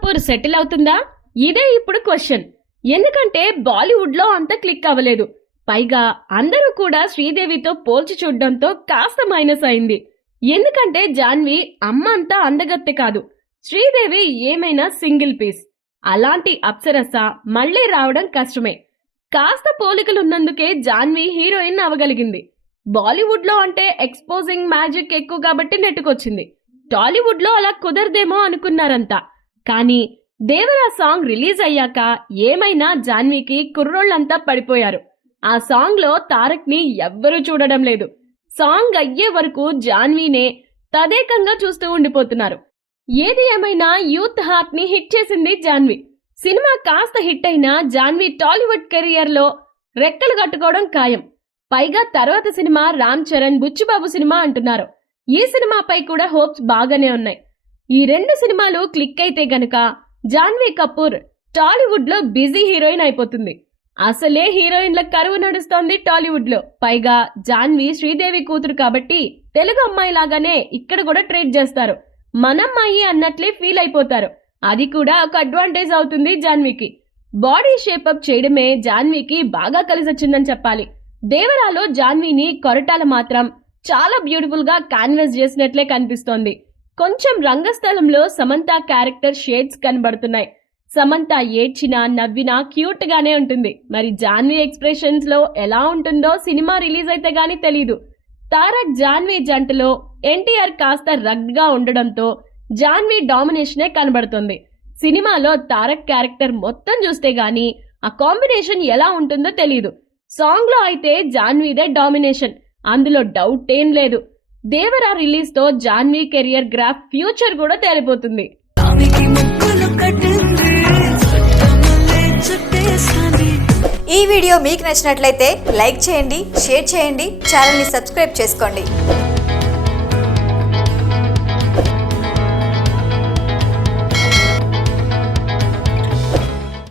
Kapoor settle అవుతుందా? ఇదే ఇప్పుడు క్వశ్చన్. ఎందుకంటే బాలీవుడ్ లో అంత క్లిక్ అవ్వలేదు. పైగా అందరూ కూడా శ్రీదేవితో పోల్చి చూడడంతో కాస్త మైనస్ అయింది. ఎందుకంటే జాన్వి అమ్మ అంతా అందగత్తె కాదు, శ్రీదేవి ఏమైనా సింగిల్ పీస్. అలాంటి అప్సరస మళ్లీ రావడం కష్టమే. కాస్త పోలికలున్నందుకే జాన్వి హీరోయిన్ అవగలిగింది. బాలీవుడ్ లో అంటే ఎక్స్పోజింగ్ మ్యాజిక్ ఎక్కువ కాబట్టి నెట్టుకొచ్చింది. టాలీవుడ్ లో అలా కుదరదేమో అనుకున్నారంతా. కానీ దేవరా సాంగ్ రిలీజ్ అయ్యాక ఏమైనా జాన్వీకి కుర్రోళ్లంతా పడిపోయారు. ఆ సాంగ్ లో తారక్ ని ఎవ్వరూ చూడడం లేదు. సాంగ్ అయ్యే వరకు జాన్వీనే తదేకంగా చూస్తూ ఉండిపోతున్నారు. ఏది ఏమైనా యూత్ హార్ట్ ని హిట్ చేసింది జాన్వీ. సినిమా కాస్త హిట్ అయినా జాన్వీ టాలీవుడ్ కెరియర్ లో రెక్కలు కట్టుకోవడం ఖాయం. పైగా తర్వాత సినిమా రామ్ చరణ్ బుచ్చిబాబు సినిమా అంటున్నారు. ఈ సినిమాపై కూడా హోప్స్ బాగానే ఉన్నాయి. ఈ రెండు సినిమాలు క్లిక్ అయితే గనుక జాన్వీ కపూర్ టాలీవుడ్ లో బిజీ హీరోయిన్ అయిపోతుంది. అసలే హీరోయిన్ల కరువు నడుస్తోంది టాలీవుడ్ లో. పైగా జాన్వీ శ్రీదేవి కూతురు కాబట్టి తెలుగు అమ్మాయి లాగానే ఇక్కడ కూడా ట్రీట్ చేస్తారు. మనమ్మాయి అన్నట్లే ఫీల్ అయిపోతారు. అది కూడా ఒక అడ్వాంటేజ్ అవుతుంది జాన్వీకి. బాడీ షేపప్ చేయడమే జాన్వీకి బాగా కలిసొచ్చిందని చెప్పాలి. దేవరాలో జాన్వీని కొరటాల మాత్రం చాలా బ్యూటిఫుల్ గా కాన్వాస్ చేసినట్లే కనిపిస్తోంది. కొంచెం రంగస్థలంలో సమంత క్యారెక్టర్ షేడ్స్ కనబడుతున్నాయి. సమంత ఏడ్చినా నవ్వినా క్యూట్ గానే ఉంటుంది. మరి జాన్వీ ఎక్స్ప్రెషన్స్ లో ఎలా ఉంటుందో సినిమా రిలీజ్ అయితే గానీ తెలీదు. తారక్ జాన్వీ జంటలో ఎన్టీఆర్ కాస్త రగ్డ్ గా ఉండడంతో జాన్వీ డామినేషనే కనబడుతుంది. సినిమాలో తారక్ క్యారెక్టర్ మొత్తం చూస్తే గానీ ఆ కాంబినేషన్ ఎలా ఉంటుందో తెలీదు. సాంగ్ లో అయితే జాన్వీదే డామినేషన్, అందులో డౌట్ ఏం లేదు. దేవరా రిలీజ్ తో జాన్వీ కెరియర్ గ్రాఫ్ ఫ్యూచర్ కూడా తేలిపోతుంది. ఈ వీడియో మీకు నచ్చినట్లయితే లైక్ చేయండి, షేర్ చేయండి, ఛానల్ ని సబ్స్క్రైబ్ చేసుకోండి.